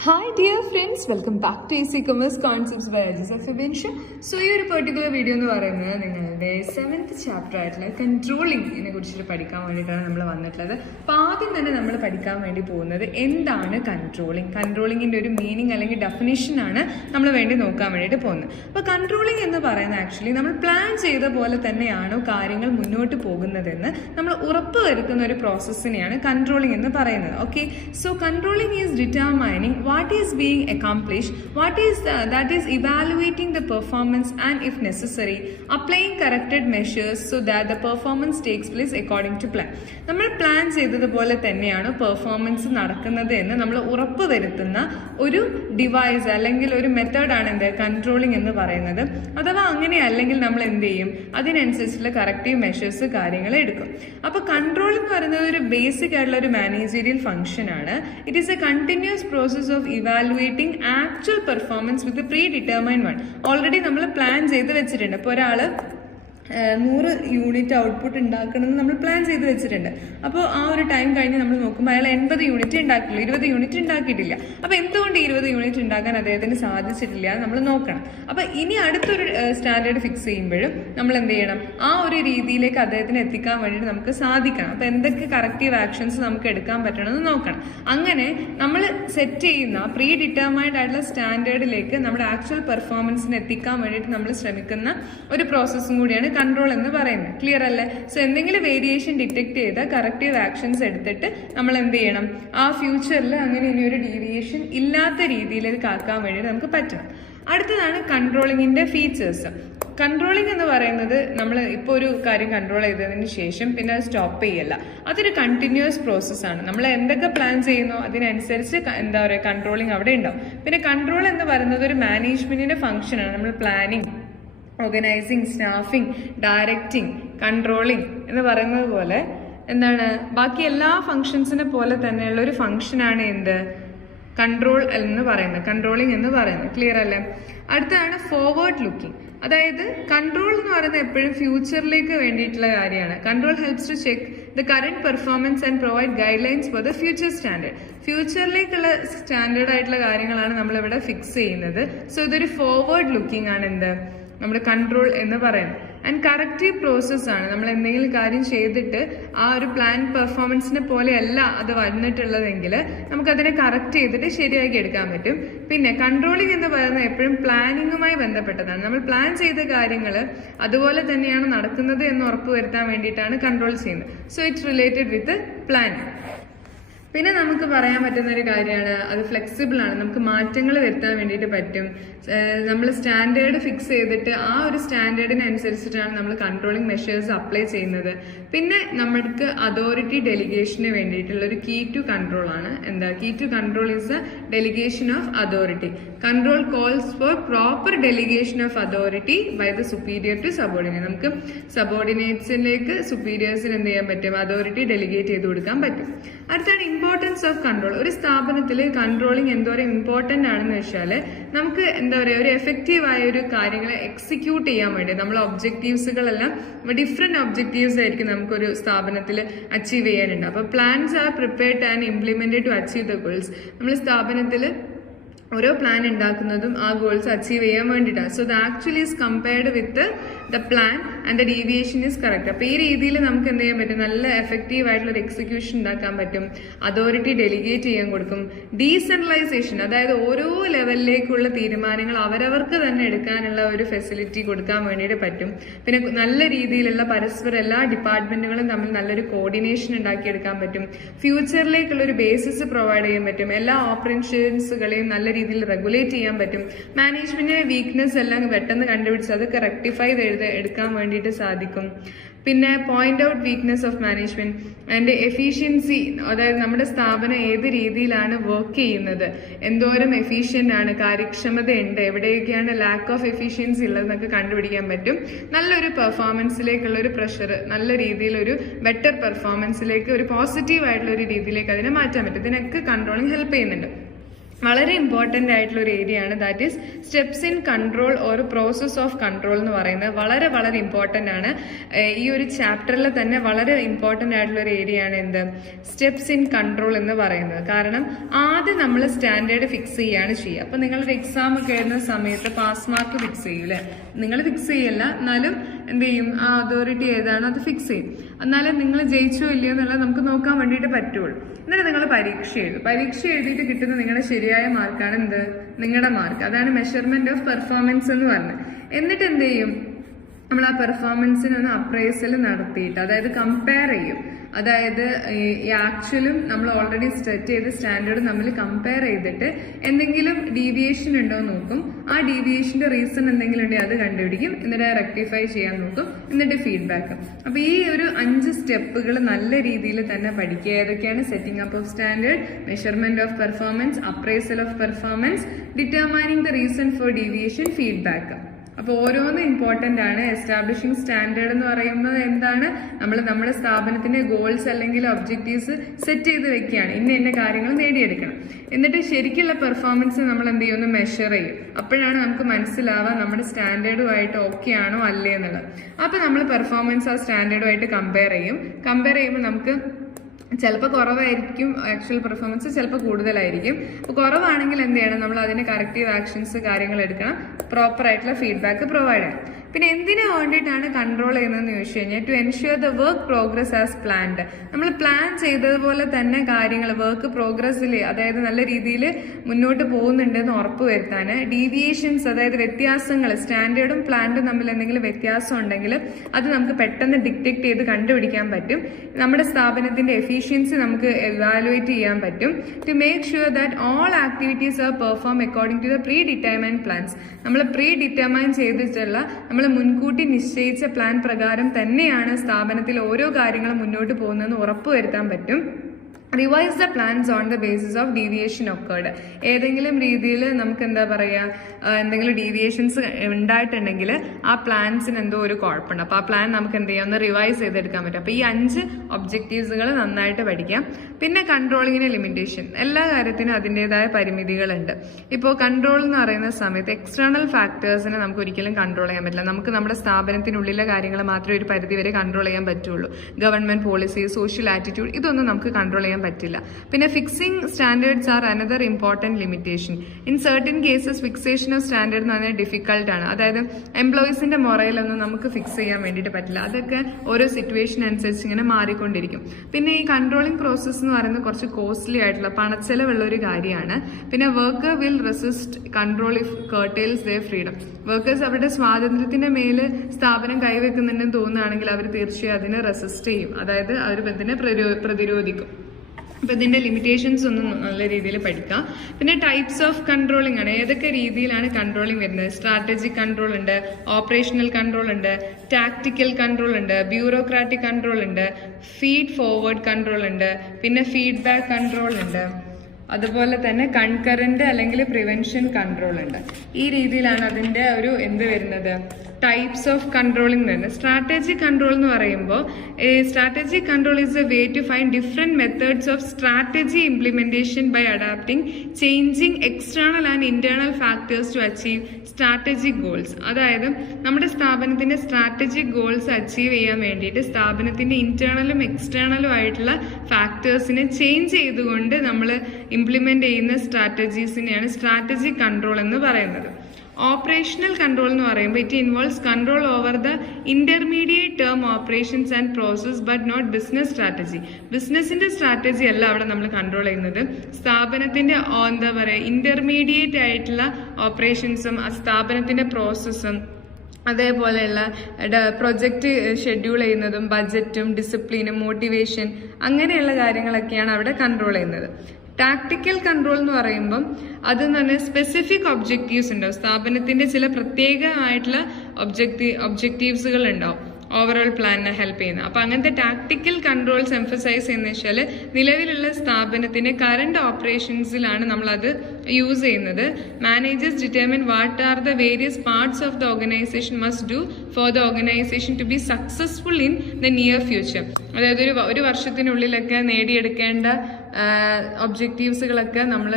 Hi dear friends, welcome back to Easy Commerce Concepts by Ajisa Fibensha. So ഈ ഒരു particular video എന്ന് പറയുന്നത് നിങ്ങളുടെ 7th ചാപ്റ്റർ ആയിട്ടുള്ള കൺട്രോളിങ്ങിനെ കുറിച്ചിട്ട് പഠിക്കാൻ വേണ്ടിയിട്ടാണ് നമ്മൾ വന്നിട്ടുള്ളത്. അപ്പോൾ ആദ്യം തന്നെ നമ്മൾ പഠിക്കാൻ വേണ്ടി പോകുന്നത് എന്താണ് കൺട്രോളിങ്ങിൻ്റെ ഒരു മീനിങ് അല്ലെങ്കിൽ ഡെഫിനിഷനാണ് നമ്മൾ വേണ്ടി നോക്കാൻ വേണ്ടിയിട്ട് പോകുന്നത്. അപ്പോൾ കൺട്രോളിങ് എന്ന് പറയുന്നത് ആക്ച്വലി നമ്മൾ പ്ലാൻ ചെയ്ത പോലെ തന്നെയാണോ കാര്യങ്ങൾ മുന്നോട്ട് പോകുന്നതെന്ന് നമ്മൾ ഉറപ്പ് വരുത്തുന്ന ഒരു പ്രോസസ്സിനെയാണ് കൺട്രോളിങ് എന്ന് പറയുന്നത്. Okay, so controlling is determining what is being accomplished, that is evaluating the performance and if necessary applying corrected measures so that the performance takes place according to plan. നമ്മൾ പ്ലാൻ ചെയ്തതുപോലെ തന്നെയാണ് performance നടക്കുന്നത് എന്ന് നമ്മൾ ഉറപ്പ് വരുത്തുന്ന ഒരു device അല്ലെങ്കിൽ ഒരു മെത്തേഡാണ് എന്ത് കൺട്രോളിങ് എന്ന് പറയുന്നത്. അഥവാ അങ്ങനെ അല്ലെങ്കിൽ നമ്മൾ എന്ത് ചെയ്യും, അതിനനുസരിച്ചുള്ള കറക്റ്റീവ് മെഷേഴ്സ് കാര്യങ്ങൾ എടുക്കും. അപ്പോൾ കൺട്രോൾ എന്ന് പറയുന്നത് ഒരു ബേസിക് ആയിട്ടുള്ള ഒരു മാനേജീരിയൽ ഫംഗ്ഷൻ ആണ്. It is A continuous process of evaluating actual performance with pre determined one. Already നമ്മൾ പ്ലാൻ ചെയ്ത് വെച്ചിട്ടുണ്ട്. അപ്പോൾ ഒരാൾ 100 യൂണിറ്റ് ഔട്ട്പുട്ട് ഉണ്ടാക്കണമെന്ന് നമ്മൾ പ്ലാൻ ചെയ്ത് വെച്ചിട്ടുണ്ട്. അപ്പോൾ ആ ഒരു ടൈം കഴിഞ്ഞ് നമ്മൾ നോക്കുമ്പോൾ അയാൾ 80 യൂണിറ്റ് ഉണ്ടാക്കില്ല, 20 യൂണിറ്റ് ഉണ്ടാക്കിയിട്ടില്ല. അപ്പോൾ എന്തുകൊണ്ട് 20 യൂണിറ്റ് ഉണ്ടാക്കാൻ അദ്ദേഹത്തിന് സാധിച്ചിട്ടില്ല എന്ന് നമ്മൾ നോക്കണം. അപ്പോൾ ഇനി അടുത്തൊരു സ്റ്റാൻഡേർഡ് ഫിക്സ് ചെയ്യുമ്പോഴും നമ്മൾ എന്ത് ചെയ്യണം, ആ ഒരു രീതിയിലേക്ക് അദ്ദേഹത്തിന് എത്തിക്കാൻ വേണ്ടിയിട്ട് നമുക്ക് സാധിക്കണം. അപ്പോൾ എന്തൊക്കെ കറക്റ്റീവ് ആക്ഷൻസ് നമുക്ക് എടുക്കാൻ പറ്റണമെന്ന് നോക്കണം. അങ്ങനെ നമ്മൾ സെറ്റ് ചെയ്യുന്ന പ്രീ ഡിറ്റർമൈൻഡ് ആയിട്ടുള്ള സ്റ്റാൻഡേർഡിലേക്ക് നമ്മുടെ ആക്ച്വൽ പെർഫോമൻസിന് എത്തിക്കാൻ വേണ്ടിയിട്ട് നമ്മൾ ശ്രമിക്കുന്ന ഒരു പ്രോസസ്സും കൂടിയാണ് കൺട്രോൾ എന്ന് പറയുന്നത്. ക്ലിയർ അല്ലേ? സോ എന്തെങ്കിലും വേരിയേഷൻ ഡിറ്റക്ട് ചെയ്ത് കറക്റ്റീവ് ആക്ഷൻസ് എടുത്തിട്ട് നമ്മൾ എന്ത് ചെയ്യണം, ആ ഫ്യൂച്ചറിൽ അങ്ങനെ ഇനി ഒരു ഡീവിയേഷൻ ഇല്ലാത്ത രീതിയിലേക്ക് ആക്കാൻ വേണ്ടിയിട്ട് നമുക്ക് പറ്റണം. അടുത്തതാണ് കൺട്രോളിങ്ങിന്റെ ഫീച്ചേഴ്സ്. കൺട്രോളിംഗ് എന്ന് പറയുന്നത് നമ്മൾ ഇപ്പോൾ ഒരു കാര്യം കൺട്രോൾ ചെയ്തതിന് ശേഷം പിന്നെ അത് സ്റ്റോപ്പ് ചെയ്യല്ല, അതൊരു കണ്ടിന്യൂസ് പ്രോസസ്സാണ്. നമ്മൾ എന്തൊക്കെ പ്ലാൻ ചെയ്യുന്നോ അതിനനുസരിച്ച് എന്താ പറയുക കൺട്രോളിംഗ് അവിടെ ഉണ്ടാവും. പിന്നെ കൺട്രോൾ എന്ന് പറയുന്നത് ഒരു മാനേജ്മെന്റിന്റെ ഫംഗ്ഷനാണ്. നമ്മൾ planning, organising, staffing, directing, controlling എന്ന് പറയുന്നത് പോലെ എന്താണ് ബാക്കി എല്ലാ ഫങ്ഷൻസിനെ പോലെ തന്നെയുള്ള ഒരു ഫംഗ്ഷനാണ് എന്ത് കൺട്രോൾ എന്ന് പറയുന്നത്, കൺട്രോളിംഗ് എന്ന് പറയുന്നത്. ക്ലിയർ അല്ലേ? അടുത്താണ് ഫോർവേഡ് ലുക്കിംഗ്. അതായത് കൺട്രോൾ എന്ന് പറയുന്നത് എപ്പോഴും ഫ്യൂച്ചറിലേക്ക് വേണ്ടിയിട്ടുള്ള കാര്യമാണ്. Control helps to check the current performance and provide guide lines for the future standard. ഫ്യൂച്ചറിലേക്കുള്ള സ്റ്റാൻഡേർഡ് ആയിട്ടുള്ള കാര്യങ്ങളാണ് നമ്മളിവിടെ ഫിക്സ് ചെയ്യുന്നത്. സോ ഇതൊരു ഫോർവേഡ് ലുക്കിംഗ് ആണ് എന്ത് നമ്മുടെ കൺട്രോൾ എന്ന് പറയുന്നത്. ആൻഡ് കറക്റ്റീവ് പ്രോസസ് ആണ്. നമ്മൾ എന്തെങ്കിലും കാര്യം ചെയ്തിട്ട് ആ ഒരു പ്ലാൻ പെർഫോമൻസിനെ പോലെയല്ല അത് വന്നിട്ടുള്ളതെങ്കിൽ നമുക്കതിനെ കറക്റ്റ് ചെയ്തിട്ട് ശരിയാക്കി എടുക്കാൻ പറ്റും. പിന്നെ കൺട്രോളിംഗ് എന്ന് പറയുന്നത് എപ്പോഴും പ്ലാനിങ്ങുമായി ബന്ധപ്പെട്ടതാണ്. നമ്മൾ പ്ലാൻ ചെയ്ത കാര്യങ്ങൾ അതുപോലെ തന്നെയാണ് നടക്കുന്നത് എന്ന് ഉറപ്പുവരുത്താൻ വേണ്ടിയിട്ടാണ് കൺട്രോൾ ചെയ്യുന്നത്. So it's related with planning. പിന്നെ നമുക്ക് പറയാൻ പറ്റുന്ന ഒരു കാര്യമാണ് അത് ഫ്ലെക്സിബിൾ ആണ്. നമുക്ക് മാറ്റങ്ങൾ വരുത്താൻ വേണ്ടിയിട്ട് പറ്റും. നമ്മൾ സ്റ്റാൻഡേർഡ് ഫിക്സ് ചെയ്തിട്ട് ആ ഒരു സ്റ്റാൻഡേർഡിനനുസരിച്ചിട്ടാണ് നമ്മൾ കൺട്രോളിങ് മെഷേഴ്സ് അപ്ലൈ ചെയ്യുന്നത്. പിന്നെ നമ്മൾക്ക് അതോറിറ്റി ഡെലിഗേഷന് വേണ്ടിയിട്ടുള്ള ഒരു കീ ടു കൺട്രോൾ ആണ്. എന്താ key to control is a delegation of authority. Control calls for proper delegation of authority by the superior to subordinate. നമുക്ക് സബോർഡിനേറ്റ്സിലേക്ക് സുപ്പീരിയേഴ്സിന് എന്ത് ചെയ്യാൻ പറ്റും, അതോറിറ്റി ഡെലിഗേറ്റ് ചെയ്ത് കൊടുക്കാൻ പറ്റും. അടുത്താണ് ഇമ്പോർട്ടൻസ് ഓഫ് കൺട്രോൾ. ഒരു സ്ഥാപനത്തിൽ കൺട്രോളിങ് എന്തോരം ഇമ്പോർട്ടന്റ് ആണെന്ന് വെച്ചാൽ നമുക്ക് എന്താ പറയുക ഒരു എഫക്റ്റീവ് ആയ ഒരു കാര്യങ്ങളെ എക്സിക്യൂട്ട് ചെയ്യാൻ വേണ്ടി നമ്മളെ ഒബ്ജക്റ്റീവ്സുകളെല്ലാം ഡിഫറെന്റ് ഒബ്ജക്റ്റീവ്സ് ആയിരിക്കും നമുക്കൊരു സ്ഥാപനത്തിൽ അച്ചീവ് ചെയ്യാനുണ്ട്. അപ്പോൾ plans are prepared and implemented to achieve the goals. നമ്മൾ സ്ഥാപനത്തിൽ ഓരോ പ്ലാൻ ഉണ്ടാക്കുന്നതും ആ ഗോൾസ് അച്ചീവ് ചെയ്യാൻ വേണ്ടിയിട്ടാണ്. So the actually is compared with the plan and the deviation is correct. അപ്പോൾ ഈ രീതിയിൽ നമുക്ക് എന്ത് ചെയ്യാൻ പറ്റും, നല്ല എഫക്റ്റീവ് ആയിട്ടുള്ള ഒരു എക്സിക്യൂഷൻ ഉണ്ടാക്കാൻ പറ്റും. അതോറിറ്റി ഡെലിഗേറ്റ് ചെയ്യാൻ കൊടുക്കും. ഡീസെൻട്രലൈസേഷൻ, അതായത് ഓരോ ലെവലിലേക്കുള്ള തീരുമാനങ്ങൾ അവരവർക്ക് തന്നെ എടുക്കാനുള്ള ഒരു ഫെസിലിറ്റി കൊടുക്കാൻ വേണ്ടിയിട്ട് പറ്റും. പിന്നെ നല്ല രീതിയിലുള്ള പരസ്പരം എല്ലാ ഡിപ്പാർട്ട്മെന്റുകളും തമ്മിൽ നല്ലൊരു കോർഡിനേഷൻ ഉണ്ടാക്കിയെടുക്കാൻ പറ്റും. ഫ്യൂച്ചറിലേക്കുള്ള ഒരു ബേസിസ് പ്രൊവൈഡ് ചെയ്യാൻ പറ്റും. എല്ലാ ഓപ്പറേഷൻസുകളെയും നല്ല രീതിയിൽ റെഗുലേറ്റ് ചെയ്യാൻ പറ്റും. മാനേജ്മെന്റിന്റെ വീക്ക്നെസ് എല്ലാം പെട്ടെന്ന് കണ്ടുപിടിച്ച് അതൊക്കെ റെക്ടിഫൈ എടുക്കാൻ വേണ്ടിയിട്ട് സാധിക്കും. പിന്നെ point out weakness of management and efficiency, അതായത് നമ്മുടെ സ്ഥാപനം ഏത് രീതിയിലാണ് വർക്ക് ചെയ്യുന്നത്, എന്തോരം എഫിഷ്യന്റ് ആണ്, കാര്യക്ഷമതയുണ്ട്, എവിടെയൊക്കെയാണ് ലാക്ക് ഓഫ് എഫിഷ്യൻസി ഉള്ളതെന്നൊക്കെ കണ്ടുപിടിക്കാൻ പറ്റും. നല്ലൊരു പെർഫോമൻസിലേക്കുള്ള ഒരു പ്രഷർ, നല്ല രീതിയിലൊരു ബെറ്റർ പെർഫോമൻസിലേക്ക്, ഒരു പോസിറ്റീവ് ആയിട്ടുള്ള ഒരു രീതിയിലേക്ക് അതിനെ മാറ്റാൻ പറ്റും. ഇതിനൊക്കെ കൺട്രോളിങ് ഹെൽപ്പ് ചെയ്യുന്നുണ്ട്. വളരെ ഇമ്പോർട്ടൻ്റ് ആയിട്ടുള്ള ഒരു ഏരിയ ആണ്. That is steps in control or process of control എന്ന് പറയുന്നത് വളരെ വളരെ ഇമ്പോർട്ടൻ്റ് ആണ്. ഈ ഒരു ചാപ്റ്ററിൽ തന്നെ വളരെ ഇമ്പോർട്ടൻ്റ് ആയിട്ടുള്ള ഒരു ഏരിയ ആണ് എന്ത്, സ്റ്റെപ്സ് ഇൻ കൺട്രോൾ എന്ന് പറയുന്നത്. കാരണം ആദ്യം നമ്മൾ സ്റ്റാൻഡേർഡ് ഫിക്സ് ചെയ്യുകയാണ് ചെയ്യുക. അപ്പം നിങ്ങളൊരു എക്സാം ഒക്കെ എഴുതുന്ന സമയത്ത് പാസ് മാർക്ക് ഫിക്സ് ചെയ്യും അല്ലേ, നിങ്ങൾ ഫിക്സ് ചെയ്യല്ല, എന്നാലും എന്ത് ചെയ്യും, ആ അതോറിറ്റി ഏതാണോ അത് ഫിക്സ് ചെയ്യും. എന്നാലും നിങ്ങൾ ജയിച്ചോ ഇല്ലയോ എന്നുള്ളത് നമുക്ക് നോക്കാൻ വേണ്ടിയിട്ട് പറ്റുള്ളൂ. എന്നിട്ട് നിങ്ങൾ പരീക്ഷ എഴുതും. പരീക്ഷ എഴുതിയിട്ട് കിട്ടുന്ന നിങ്ങളുടെ ശരിയായ മാർക്കാണ് എന്ത്, നിങ്ങളുടെ മാർക്ക്. അതാണ് മെഷർമെന്റ് ഓഫ് പെർഫോമൻസ് എന്ന് പറഞ്ഞത്. എന്നിട്ട് എന്ത് ചെയ്യും, നമ്മൾ ആ പെർഫോമൻസിനൊന്ന് അപ്രൈസൽ നടത്തിയിട്ട്, അതായത് കമ്പയർ ചെയ്യും. അതായത് ഈ ആക്ച്വലും നമ്മൾ ഓൾറെഡി സെറ്റ് ചെയ്ത സ്റ്റാൻഡേർഡ് നമ്മൾ കമ്പയർ ചെയ്തിട്ട് എന്തെങ്കിലും ഡീവിയേഷൻ ഉണ്ടോ എന്ന് നോക്കും. ആ ഡീവിയേഷന്റെ റീസൺ എന്തെങ്കിലും ഉണ്ടെങ്കിൽ അത് കണ്ടുപിടിക്കും. എന്നിട്ട് റെക്ടിഫൈ ചെയ്യാൻ നോക്കും. എന്നിട്ട് ഫീഡ്ബാക്ക്. അപ്പൊ ഈ ഒരു 5 സ്റ്റെപ്പുകൾ നല്ല രീതിയിൽ തന്നെ പഠിക്കുക. ഏതൊക്കെയാണ്? Setting up of standard, measurement of performance, appraisal of performance, determining the reason for deviation, feedback. അപ്പോൾ ഓരോന്നും ഇമ്പോർട്ടൻ്റ് ആണ്. എസ്റ്റാബ്ലിഷിംഗ് സ്റ്റാൻഡേർഡ് എന്ന് പറയുന്നത് എന്താണ്, നമ്മൾ നമ്മുടെ സ്ഥാപനത്തിന്റെ ഗോൾസ് അല്ലെങ്കിൽ ഒബ്ജക്റ്റീവ്സ് സെറ്റ് ചെയ്ത് വെക്കുകയാണ്. ഇന്ന കാര്യങ്ങൾ നേടിയെടുക്കണം. എന്നിട്ട് ശരിക്കുള്ള പെർഫോമൻസ് നമ്മൾ എന്ത് ചെയ്യും, ഒന്ന് മെഷർ ചെയ്യും. അപ്പോഴാണ് നമുക്ക് മനസ്സിലാവുക നമ്മുടെ സ്റ്റാൻഡേർഡുമായിട്ട് ഓക്കെ ആണോ അല്ലേ എന്നുള്ളത്. അപ്പോൾ നമ്മൾ പെർഫോമൻസ് ആ സ്റ്റാൻഡേർഡുമായിട്ട് കമ്പയർ ചെയ്യും. കമ്പയർ ചെയ്യുമ്പോൾ നമുക്ക് ചിലപ്പോൾ കുറവായിരിക്കും ആക്ച്വൽ പെർഫോമൻസ്, ചിലപ്പോൾ കൂടുതലായിരിക്കും. അപ്പോൾ കുറവാണെങ്കിൽ എന്ത് ചെയ്യണം, നമ്മൾ അതിന് കറക്റ്റീവ് ആക്ഷൻസ് കാര്യങ്ങൾ എടുക്കണം, പ്രോപ്പറായിട്ടുള്ള ഫീഡ്ബാക്ക് പ്രൊവൈഡ് ചെയ്യണം. പിന്നെ എന്തിനു വേണ്ടിയിട്ടാണ് കൺട്രോൾ ചെയ്യുന്നതെന്ന് ചോദിച്ചു കഴിഞ്ഞാൽ to ensure the work progress as planned. നമ്മൾ പ്ലാൻ ചെയ്തതുപോലെ തന്നെ കാര്യങ്ങൾ വർക്ക് പ്രോഗ്രസ്സിൽ, അതായത് നല്ല രീതിയിൽ മുന്നോട്ട് പോകുന്നുണ്ടെന്ന് ഉറപ്പ് വരുത്താൻ. ഡീവിയേഷൻസ്, അതായത് വ്യത്യാസങ്ങൾ, സ്റ്റാൻഡേർഡും പ്ലാൻഡും തമ്മിൽ എന്തെങ്കിലും വ്യത്യാസം ഉണ്ടെങ്കിൽ അത് നമുക്ക് പെട്ടെന്ന് ഡിറ്റക്ട് ചെയ്ത് കണ്ടുപിടിക്കാൻ പറ്റും. നമ്മുടെ സ്ഥാപനത്തിന്റെ എഫിഷ്യൻസി നമുക്ക് എവാലുവേറ്റ് ചെയ്യാൻ പറ്റും. To make sure that all activities are perform according to the predetermined plans. നമ്മൾ പ്രീ ഡിറ്റർമൈൻ ചെയ്തിട്ടുള്ള, നമ്മൾ മുൻകൂട്ടി നിശ്ചയിച്ച പ്ലാൻ പ്രകാരം തന്നെയാണ് സ്ഥാപനത്തിൽ ഓരോ കാര്യങ്ങളും മുന്നോട്ട് പോകുന്നതെന്ന് ഉറപ്പുവരുത്താൻ പറ്റും. Revise the plans on the basis of deviation occurred. ഏതെങ്കിലും രീതിയിൽ നമുക്ക് എന്താ പറയുക, എന്തെങ്കിലും ഡീവിയേഷൻസ് ഉണ്ടായിട്ടുണ്ടെങ്കിൽ ആ പ്ലാൻസിന് എന്തോ ഒരു കുഴപ്പമുണ്ട്. അപ്പോൾ ആ പ്ലാൻ നമുക്ക് എന്ത് ചെയ്യാം, ഒന്ന് റിവൈസ് ചെയ്തെടുക്കാൻ പറ്റും. അപ്പോൾ ഈ 5 ഒബ്ജക്റ്റീവ്സുകൾ നന്നായിട്ട് പഠിക്കാം. പിന്നെ കൺട്രോളിങ്ങിന് ലിമിറ്റേഷൻ, എല്ലാ കാര്യത്തിനും അതിൻ്റെതായ പരിമിതികളുണ്ട്. ഇപ്പോൾ കൺട്രോൾ എന്ന് പറയുന്ന സമയത്ത് എക്സ്റ്റേണൽ ഫാക്ടേഴ്സിനെ നമുക്ക് ഒരിക്കലും കൺട്രോൾ ചെയ്യാൻ പറ്റില്ല. നമുക്ക് നമ്മുടെ സ്ഥാപനത്തിനുള്ളിലെ കാര്യങ്ങൾ മാത്രമേ ഒരു പരിധിവരെ കൺട്രോൾ ചെയ്യാൻ പറ്റുള്ളൂ. ഗവൺമെന്റ് പോളിസി, സോഷ്യൽ ആറ്റിറ്റ്യൂഡ്, ഇതൊന്നും നമുക്ക് കൺട്രോൾ ചെയ്യാൻ പറ്റില്ല. പിന്നെ fixing standards R another important limitation. In certain cases fixation of standard എന്ന് പറഞ്ഞാൽ ഡിഫിക്കൽട്ട് ആണ്. അതായത് എംപ്ലോയീസിന്റെ മൊറയിലൊന്നും നമുക്ക് ഫിക്സ് ചെയ്യാൻ വേണ്ടിയിട്ട് പറ്റില്ല. അതൊക്കെ ഓരോ സിറ്റുവേഷൻ അനുസരിച്ച് ഇങ്ങനെ മാറിക്കൊണ്ടിരിക്കും. പിന്നെ ഈ കൺട്രോളിംഗ് പ്രോസസ്സ് എന്ന് പറയുന്നത് കുറച്ച് കോസ്റ്റ്ലി ആയിട്ടുള്ള പണച്ചെലവുള്ള ഒരു കാര്യമാണ്. പിന്നെ worker will resist control if curtails their freedom. Workers അവരുടെ സ്വാതന്ത്ര്യത്തിന്റെ മേല് സ്ഥാപനം കൈവെക്കുന്നുണ്ടെന്ന് തോന്നുകയാണെങ്കിൽ അവർ തീർച്ചയായും അതിനെ റെസിസ്റ്റ് ചെയ്യും. അതായത് അവർ ഇതിനെ പ്രതിരോധിക്കും. അപ്പൊ ഇതിന്റെ ലിമിറ്റേഷൻസ് ഒന്നും നല്ല രീതിയിൽ പഠിക്കാം. പിന്നെ ടൈപ്സ് ഓഫ് കൺട്രോളിംഗ് ആണ്. ഏതൊക്കെ രീതിയിലാണ് കൺട്രോളിംഗ് വരുന്നത്? സ്ട്രാറ്റജിക് കൺട്രോൾ ഉണ്ട്, ഓപ്പറേഷണൽ കൺട്രോൾ ഉണ്ട്, ടാക്ടിക്കൽ കൺട്രോൾ ഉണ്ട്, ബ്യൂറോക്രാറ്റിക് കൺട്രോൾ ഉണ്ട്, ഫീഡ് ഫോർവേഡ് കൺട്രോൾ ഉണ്ട്, പിന്നെ ഫീഡ്ബാക്ക് കൺട്രോൾ ഉണ്ട്, അതുപോലെ തന്നെ കൺകറന്റ് അല്ലെങ്കിൽ പ്രിവെൻഷൻ കൺട്രോൾ ഉണ്ട്. ഈ രീതിയിലാണ് അതിന്റെ ഒരു എന്ത് വരുന്നത്, ടൈപ്സ് ഓഫ് കൺട്രോളിംഗ് വരുന്നത്. സ്ട്രാറ്റജിക് കൺട്രോൾ എന്ന് പറയുമ്പോൾ strategic control is a way to find different methods of strategy implementation by adapting changing external and internal factors to achieve strategic goals. അതായത് നമ്മുടെ സ്ഥാപനത്തിന്റെ സ്ട്രാറ്റജിക് ഗോൾസ് അച്ചീവ് ചെയ്യാൻ വേണ്ടിയിട്ട് സ്ഥാപനത്തിന്റെ ഇന്റേണലും എക്സ്റ്റേണലും ആയിട്ടുള്ള ഫാക്ടേഴ്സിനെ ചേഞ്ച് ചെയ്തുകൊണ്ട് നമ്മൾ ഇംപ്ലിമെന്റ് ചെയ്യുന്ന സ്ട്രാറ്റജീസിനെയാണ് സ്ട്രാറ്റജിക് കൺട്രോൾ എന്ന് പറയുന്നത്. ഓപ്പറേഷണൽ കൺട്രോൾ എന്ന് പറയുമ്പോൾ it involves control over the intermediate term operations and process but not business strategy. ബിസിനസിന്റെ സ്ട്രാറ്റജി അല്ല അവിടെ നമ്മൾ കൺട്രോൾ ചെയ്യുന്നത്. സ്ഥാപനത്തിന്റെ എന്താ പറയുക ഇന്റർമീഡിയറ്റ് ആയിട്ടുള്ള ഓപ്പറേഷൻസും സ്ഥാപനത്തിന്റെ പ്രോസസ്സും അതേപോലെയുള്ള പ്രൊജക്റ്റ് ഷെഡ്യൂൾ ചെയ്യുന്നതും ബജറ്റും ഡിസിപ്ലിനും മോട്ടിവേഷൻ അങ്ങനെയുള്ള കാര്യങ്ങളൊക്കെയാണ് അവിടെ കൺട്രോൾ ചെയ്യുന്നത്. ടാക്ടിക്കൽ കൺട്രോൾ എന്ന് പറയുമ്പം അതെന്ന് പറഞ്ഞാൽ സ്പെസിഫിക് ഒബ്ജക്റ്റീവ്സ് ഉണ്ടാവും. സ്ഥാപനത്തിന്റെ ചില പ്രത്യേകമായിട്ടുള്ള ഒബ്ജക്റ്റീവ്സുകൾ ഉണ്ടാവും ഓവറോൾ പ്ലാനിനെ ഹെൽപ്പ് ചെയ്യുന്നത്. അപ്പൊ അങ്ങനത്തെ ടാക്ടിക്കൽ കൺട്രോൾസ് എംഫസൈസ് ചെയ്യുന്ന വെച്ചാൽ നിലവിലുള്ള സ്ഥാപനത്തിന്റെ കറന്റ് ഓപ്പറേഷൻസിലാണ് നമ്മൾ അത് യൂസ് ചെയ്യുന്നത്. Managers determine what are the various parts of the organisation must do for the organisation to be successful in the near future. അതായത് ഒരു വർഷത്തിനുള്ളിലൊക്കെ നേടിയെടുക്കേണ്ട ഒബ്ജക്റ്റീവ്സുകളൊക്കെ നമ്മൾ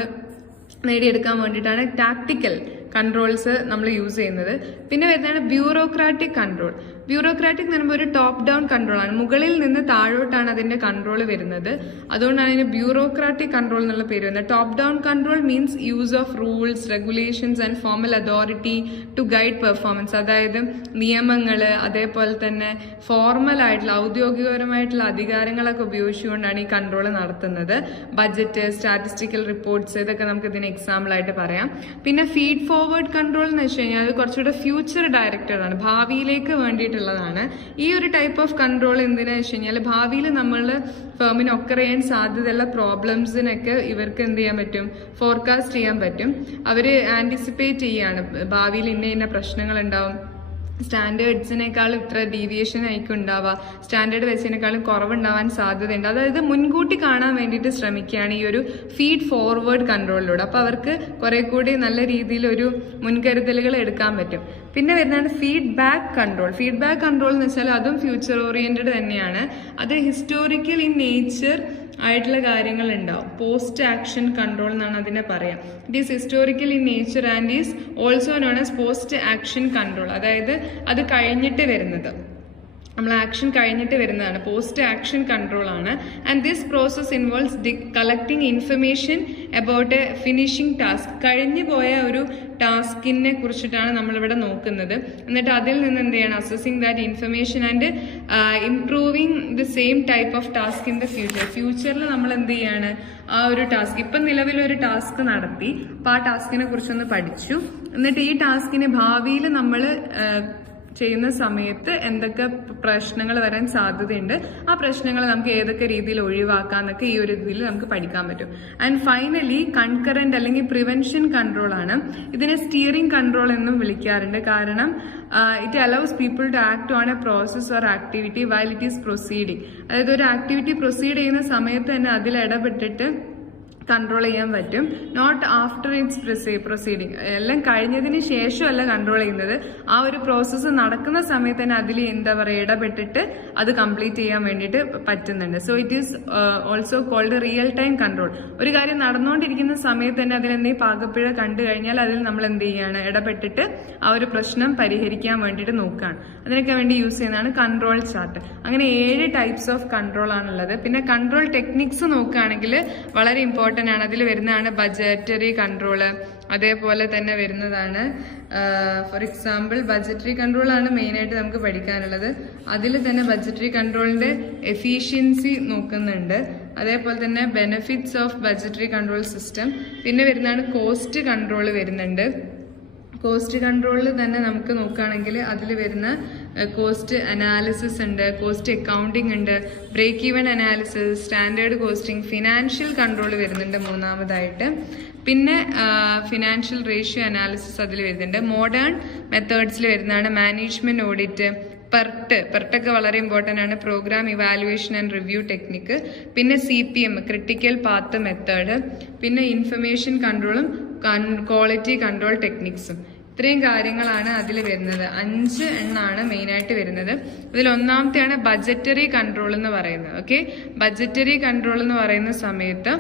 നേടിയെടുക്കാൻ വേണ്ടിയിട്ടാണ് ടാക്ടിക്കൽ കൺട്രോൾസ് നമ്മൾ യൂസ് ചെയ്യുന്നത്. പിന്നെ വരുന്നതാണ് ബ്യൂറോക്രാറ്റിക് കൺട്രോൾ. ബ്യൂറോക്രാറ്റിക് എന്ന് പറയുമ്പോൾ ഒരു ടോപ്പ് ഡൗൺ കൺട്രോൾ ആണ്, മുകളിൽ നിന്ന് താഴോട്ടാണ് അതിന്റെ കൺട്രോൾ വരുന്നത്. അതുകൊണ്ടാണ് അതിന് ബ്യൂറോക്രാറ്റിക് കൺട്രോൾ എന്നുള്ള പേര് വരുന്നത്. Top down control means use of rules, regulations and formal authority to guide performance. അതായത് നിയമങ്ങൾ, അതേപോലെ തന്നെ ഫോർമൽ ആയിട്ടുള്ള ഔദ്യോഗികപരമായിട്ടുള്ള അധികാരങ്ങളൊക്കെ ഉപയോഗിച്ചുകൊണ്ടാണ് ഈ കൺട്രോൾ നടത്തുന്നത്. ബജറ്റ്, സ്റ്റാറ്റിസ്റ്റിക്കൽ റിപ്പോർട്ട്സ്, ഇതൊക്കെ നമുക്ക് ഇതിന് എക്സാമ്പിൾ ആയിട്ട് പറയാം. പിന്നെ ഫീഡ് ഫോർവേഡ് കൺട്രോൾ എന്ന് വെച്ച് കഴിഞ്ഞാൽ അത് കുറച്ചുകൂടെ ഫ്യൂച്ചർ ഡയറക്റ്റഡ് ആണ്, ഭാവിയിലേക്ക് വേണ്ടിയിട്ടുള്ളതാണ്. ഈ ഒരു ടൈപ്പ് ഓഫ് കൺട്രോൾ എന്തിനാ വെച്ച് കഴിഞ്ഞാൽ ഭാവിയിൽ നമ്മൾ ഫേമിന് ഒക്കർ ചെയ്യാൻ സാധ്യതയുള്ള പ്രോബ്ലംസിനൊക്കെ ഇവർക്ക് എന്ത് ചെയ്യാൻ പറ്റും, ഫോർകാസ്റ്റ് ചെയ്യാൻ പറ്റും. അവര് ആന്റിസിപ്പേറ്റ് ചെയ്യാണ് ഭാവിയിൽ ഇന്ന പ്രശ്നങ്ങൾ ഉണ്ടാവും, സ്റ്റാൻഡേർഡ്സിനേക്കാളും ഇത്ര ഡീവിയേഷൻ ആയിരിക്കും ഉണ്ടാവുക, സ്റ്റാൻഡേർഡ് വെച്ചതിനേക്കാളും കുറവുണ്ടാവാൻ സാധ്യതയുണ്ട്. അതായത് മുൻകൂട്ടി കാണാൻ വേണ്ടിയിട്ട് ശ്രമിക്കുകയാണ് ഈ ഒരു ഫീഡ് ഫോർവേഡ് കൺട്രോളിലൂടെ. അപ്പോൾ അവർക്ക് കുറെ കൂടി നല്ല രീതിയിൽ ഒരു മുൻകരുതലുകൾ എടുക്കാൻ പറ്റും. പിന്നെ വരുന്നതാണ് ഫീഡ്ബാക്ക് കൺട്രോൾ. ഫീഡ്ബാക്ക് കൺട്രോൾ എന്ന് വെച്ചാൽ അതും ഫ്യൂച്ചർ ഓറിയന്റഡ് തന്നെയാണ്. അത് ഹിസ്റ്റോറിക്കൽ ഇൻ നേച്ചർ ആയിട്ടുള്ള കാര്യങ്ങൾ ഉണ്ടാവും. പോസ്റ്റ് ആക്ഷൻ കൺട്രോൾ എന്നാണ് അതിനെ പറയാം. It is historical in nature and is also known as post action control. അതായത് അത് കഴിഞ്ഞിട്ട് വരുന്നത്, നമ്മൾ ആക്ഷൻ കഴിഞ്ഞിട്ട് വരുന്നതാണ്, പോസ്റ്റ് ആക്ഷൻ കൺട്രോൾ ആണ്. And this process involves collecting information about A finishing task. കഴിഞ്ഞു പോയ ഒരു ടാസ്കിനെ കുറിച്ചിട്ടാണ് നമ്മളിവിടെ നോക്കുന്നത്. എന്നിട്ട് അതിൽ നിന്ന് എന്ത് ചെയ്യണം, assessing that information and improving the same type of task in the future. ഫ്യൂച്ചറിൽ നമ്മൾ എന്ത് ചെയ്യാണ്, ആ ഒരു ടാസ്ക്, ഇപ്പം നിലവിലൊരു ടാസ്ക് നടത്തി, അപ്പോൾ ആ ടാസ്കിനെ കുറിച്ചൊന്ന് പഠിച്ചു. എന്നിട്ട് ഈ ടാസ്കിനെ ഭാവിയിൽ നമ്മൾ ചെയ്യുന്ന സമയത്ത് എന്തൊക്കെ പ്രശ്നങ്ങൾ വരാൻ സാധ്യതയുണ്ട്, ആ പ്രശ്നങ്ങൾ നമുക്ക് ഏതൊക്കെ രീതിയിൽ ഒഴിവാക്കാന്നൊക്കെ ഈ ഒരു ഇതിൽ നമുക്ക് പഠിക്കാൻ പറ്റും. ആൻഡ് ഫൈനലി കൺകറന്റ് അല്ലെങ്കിൽ പ്രിവെൻഷൻ കൺട്രോൾ ആണ്. ഇതിനെ സ്റ്റിയറിംഗ് കൺട്രോൾ എന്നും വിളിക്കാറുണ്ട്. കാരണം it allows people to act on a process or activity while it is proceeding. അതായത് ഒരു ആക്ടിവിറ്റി പ്രൊസീഡ് ചെയ്യുന്ന സമയത്ത് തന്നെ അതിൽ ഇടപെട്ടിട്ട് കൺട്രോൾ ചെയ്യാൻ പറ്റും. Not after it's proceeding. എല്ലാം കഴിഞ്ഞതിന് ശേഷമല്ല കൺട്രോൾ ചെയ്യുന്നത്, ആ ഒരു പ്രോസസ്സ് നടക്കുന്ന സമയത്ത് തന്നെ അതിൽ എന്താ പറയുക ഇടപെട്ടിട്ട് അത് കംപ്ലീറ്റ് ചെയ്യാൻ വേണ്ടിയിട്ട് പറ്റുന്നുണ്ട്. So it is also called real time control. ഒരു കാര്യം നടന്നുകൊണ്ടിരിക്കുന്ന സമയത്ത് തന്നെ അതിലെന്തെങ്കിലും പാകപ്പിഴ കണ്ടു കഴിഞ്ഞാൽ അതിൽ നമ്മൾ എന്ത് ചെയ്യാണ്, ഇടപെട്ടിട്ട് ആ ഒരു പ്രശ്നം പരിഹരിക്കാൻ വേണ്ടിയിട്ട് നോക്കുകയാണ്. അതിനൊക്കെ വേണ്ടി യൂസ് ചെയ്യുന്നതാണ് കൺട്രോൾ ചാർട്ട്. അങ്ങനെ 7 ടൈപ്സ് ഓഫ് കൺട്രോൾ ആണുള്ളത്. പിന്നെ കൺട്രോൾ ടെക്നിക്സ് നോക്കുകയാണെങ്കിൽ വളരെ ഇമ്പോർട്ടൻ്റ് ആണ്. അതിൽ വരുന്നതാണ് ബജറ്ററി കൺട്രോള്, അതേപോലെ തന്നെ വരുന്നതാണ് ഫോർ എക്സാമ്പിൾ ബജറ്ററി കൺട്രോൾ ആണ് മെയിനായിട്ട് നമുക്ക് പഠിക്കാനുള്ളത്. അതിൽ തന്നെ ബജറ്ററി കൺട്രോളിന്റെ എഫിഷ്യൻസി നോക്കുന്നുണ്ട്, അതേപോലെ തന്നെ benefits of budgetary control system. പിന്നെ വരുന്നതാണ് കോസ്റ്റ് കൺട്രോൾ വരുന്നുണ്ട്. കോസ്റ്റ് കൺട്രോളിൽ തന്നെ നമുക്ക് നോക്കുകയാണെങ്കിൽ അതിൽ വരുന്ന കോസ്റ്റ് അനാലിസിസ് ഉണ്ട്, കോസ്റ്റ് അക്കൗണ്ടിങ് ഉണ്ട്, break even analysis, standard costing, financial control വരുന്നുണ്ട് മൂന്നാമതായിട്ട്. പിന്നെ ഫിനാൻഷ്യൽ റേഷ്യോ അനാലിസിസ് അതിൽ വരുന്നുണ്ട്. മോഡേൺ മെത്തേഡ്സിൽ വരുന്നതാണ് മാനേജ്മെന്റ് ഓഡിറ്റ്, പെർട്ടൊക്കെ വളരെ ഇമ്പോർട്ടൻ്റ് ആണ്, programme evaluation and review technique. പിന്നെ CPM ക്രിട്ടിക്കൽ പാത്ത് മെത്തേഡ്. പിന്നെ ഇൻഫർമേഷൻ കൺട്രോളും ക്വാളിറ്റി കൺട്രോൾ ടെക്നിക്സും. ഇത്രയും കാര്യങ്ങളാണ് അതിൽ വരുന്നത്. 5 എണ്ണാണ് മെയിനായിട്ട് വരുന്നത്. ഇതിൽ ഒന്നാമത്തെയാണ് ബജറ്ററി കൺട്രോൾ എന്ന് പറയുന്നത്. ഓക്കെ, ബജറ്ററി കൺട്രോൾ എന്ന് പറയുന്ന സമയത്ത്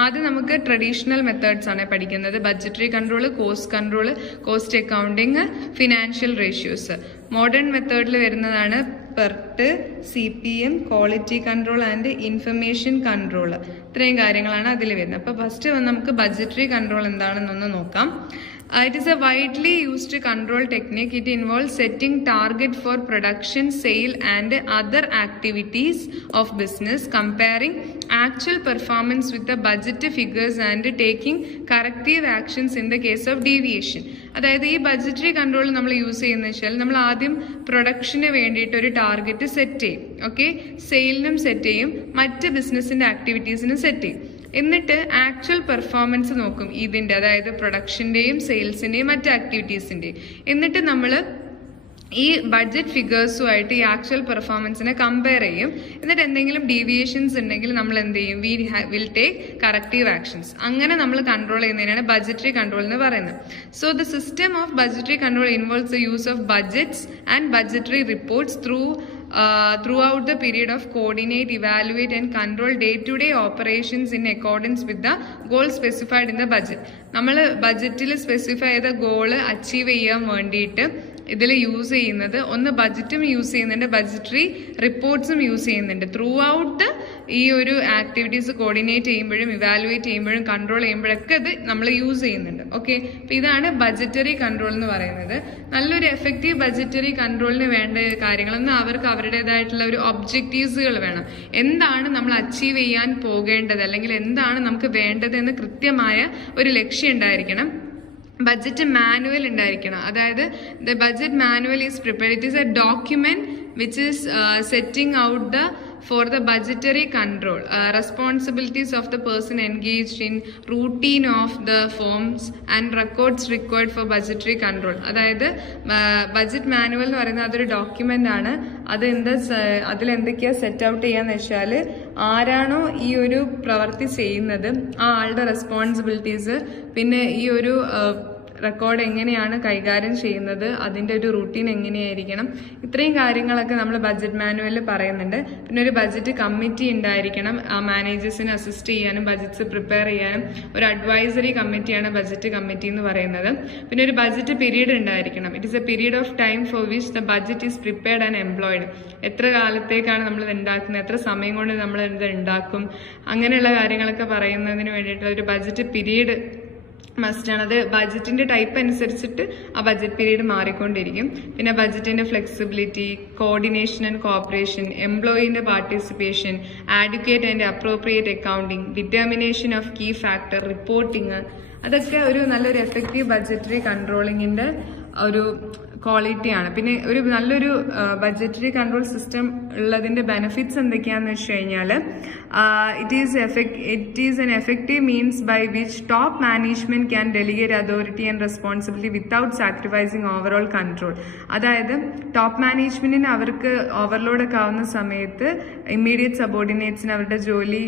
ആദ്യം നമുക്ക് ട്രഡീഷണൽ മെത്തേഡ്സ് ആണ് പഠിക്കുന്നത്. Budgetary control, cost control, cost accounting, financial ratios. Modern മെത്തേഡിൽ വരുന്നതാണ് PERT, CPM, quality control and information control. ഇത്രയും കാര്യങ്ങളാണ് അതിൽ വരുന്നത്. അപ്പോൾ ഫസ്റ്റ് നമുക്ക് ബഡ്ജറ്ററി കൺട്രോൾ എന്താണെന്നൊന്ന് നോക്കാം. It is a widely used control technique. It involves setting target for production, sale and other activities of business, comparing actual performance with the budget figures and taking corrective actions in the case of deviation. അതായത് ഈ budgetary control നമ്മൾ use ചെയ്യുന്ന വെച്ചാൽ നമ്മൾ ആദ്യം production വേണ്ടിയിട്ട് ഒരു target set ചെയ്യും. ഓക്കെ, സെയിലിനും സെറ്റ് ചെയ്യും, മറ്റ് ബിസിനസിന്റെ ആക്ടിവിറ്റീസിനും സെറ്റ് ചെയ്യും. എന്നിട്ട് ആക്ച്വൽ പെർഫോമൻസ് നോക്കും ഇതിന്റെ, അതായത് പ്രൊഡക്ഷന്റെയും സെയിൽസിന്റെയും മറ്റ് ആക്ടിവിറ്റീസിന്റെയും. എന്നിട്ട് നമ്മൾ ഈ ബഡ്ജറ്റ് ഫിഗേഴ്സുമായിട്ട് ഈ ആക്ച്വൽ പെർഫോമൻസിനെ കമ്പയർ ചെയ്യും. എന്നിട്ട് എന്തെങ്കിലും ഡീവിയേഷൻസ് ഉണ്ടെങ്കിൽ നമ്മൾ എന്ത് ചെയ്യും, വിൽ ടേക്ക് കറക്റ്റീവ് ആക്ഷൻസ്. അങ്ങനെ നമ്മൾ കൺട്രോൾ ചെയ്യുന്നതിനാണ് ബഡ്ജറ്ററി കൺട്രോൾ എന്ന് പറയുന്നത്. So the system of budgetary control involves the use of budgets and budgetary reports through throughout the period of coordinate, evaluate and control day-to-day operations in accordance with the goal specified in the budget. നമ്മൾ ബഡ്ജറ്റിൽ specify ചെയ്ത goal achieve ചെയ്യാൻ വേണ്ടിയിട്ട് ഇതിൽ use ചെയ്യുന്നത് ഒന്ന് ബഡ്ജറ്റും use ചെയ്യുന്നുണ്ട്, budgetary റിപ്പോർട്ട്സും use ചെയ്യുന്നുണ്ട്. ത്രൂ ഔട്ട് ഈ ഒരു ആക്ടിവിറ്റീസ് കോർഡിനേറ്റ് ചെയ്യുമ്പോഴും ഇവാലുവേറ്റ് ചെയ്യുമ്പോഴും കൺട്രോൾ ചെയ്യുമ്പോഴൊക്കെ ഇത് നമ്മൾ യൂസ് ചെയ്യുന്നുണ്ട്. ഓക്കെ, അപ്പോൾ ഇതാണ് ബഡ്ജറ്ററി കൺട്രോൾ എന്ന് പറയുന്നത്. നല്ലൊരു എഫക്റ്റീവ് ബഡ്ജറ്ററി കൺട്രോളിന് വേണ്ട കാര്യങ്ങളൊന്നും അവർക്ക് അവരുടേതായിട്ടുള്ള ഒരു ഒബ്ജക്റ്റീവ്സുകൾ വേണം. എന്താണ് നമ്മൾ അച്ചീവ് ചെയ്യാൻ പോകേണ്ടത് അല്ലെങ്കിൽ എന്താണ് നമുക്ക് വേണ്ടത് എന്ന് കൃത്യമായ ഒരു ലക്ഷ്യം ഉണ്ടായിരിക്കണം. ബഡ്ജറ്റ് മാനുവൽ ഉണ്ടായിരിക്കണം. അതായത് the budget manual is prepared. It is a document which is setting out the for the budgetary control responsibilities of the person engaged in routine of the forms and records required for budgetary control. അതായത് budget manual എന്ന് പറയുന്നത് അതൊരു document ആണ്. അത് അതിലെന്തൊക്കെയാ set out ചെയ്യാന്ന് വെച്ചാൽ ആരാണോ ഈ ഒരു പ്രവൃത്തി ചെയ്യുന്നത് ആ ആളുടെ റെസ്പോൺസിബിലിറ്റീസ്, പിന്നെ ഈ ഒരു റെക്കോർഡ് എങ്ങനെയാണ് കൈകാര്യം ചെയ്യുന്നത്, അതിൻ്റെ ഒരു റൂട്ടീൻ എങ്ങനെയായിരിക്കണം, ഇത്രയും കാര്യങ്ങളൊക്കെ നമ്മൾ ബഡ്ജറ്റ് മാനുവലിൽ പറയുന്നുണ്ട്. പിന്നെ ഒരു ബഡ്ജറ്റ് കമ്മിറ്റി ഉണ്ടായിരിക്കണം, ആ മാനേജേഴ്സിനെ അസിസ്റ്റ് ചെയ്യാനും ബഡ്ജറ്റ്സ് പ്രിപ്പയർ ചെയ്യാനും ഒരു അഡ്വൈസറി കമ്മിറ്റിയാണ് ബഡ്ജറ്റ് കമ്മിറ്റി എന്ന് പറയുന്നത്. പിന്നെ ഒരു ബഡ്ജറ്റ് പീരീഡ് ഉണ്ടായിരിക്കണം. It is A period of time for which the budget is prepared and employed. എത്ര കാലത്തേക്കാണ് നമ്മൾ ഇത് ഉണ്ടാക്കുന്നത്, എത്ര സമയം കൊണ്ട് നമ്മൾ ഇത് ഉണ്ടാക്കും, അങ്ങനെയുള്ള കാര്യങ്ങളൊക്കെ പറയുന്നതിന് വേണ്ടിയിട്ടുള്ള ഒരു ബഡ്ജറ്റ് പീരീഡ് മസ്റ്റാണ്. അത് ബഡ്ജറ്റിന്റെ ടൈപ്പ് അനുസരിച്ചിട്ട് ആ ബഡ്ജറ്റ് പീരീഡ് മാറിക്കൊണ്ടിരിക്കും. പിന്നെ ബഡ്ജറ്റിന്റെ ഫ്ലെക്സിബിലിറ്റി, കോർഡിനേഷൻ ആൻഡ് കോപ്പറേഷൻ, എംപ്ലോയിന്റെ participation, advocate and appropriate accounting, determination of key factor, reporting, അതൊക്കെ ഒരു നല്ലൊരു എഫക്റ്റീവ് ബഡ്ജറ്ററി കൺട്രോളിങ്ങിന്റെ ഒരു ക്വാളിറ്റിയാണ്. പിന്നെ ഒരു നല്ലൊരു ബഡ്ജറ്ററി കൺട്രോൾ സിസ്റ്റം ഉള്ളതിന്റെ ബെനിഫിറ്റ്സ് എന്തൊക്കെയാണെന്ന് വെച്ച് കഴിഞ്ഞാൽ it is an effective means by which top management can delegate authority and responsibility without sacrificing overall control. അതായത് ടോപ്പ് മാനേജ്മെന്റിന് അവർക്ക് ഓവർലോഡ് ഒക്കെ ആവുന്ന സമയത്ത് ഇമ്മീഡിയറ്റ് സബോർഡിനേറ്റ്സിന് അവരുടെ ജോലി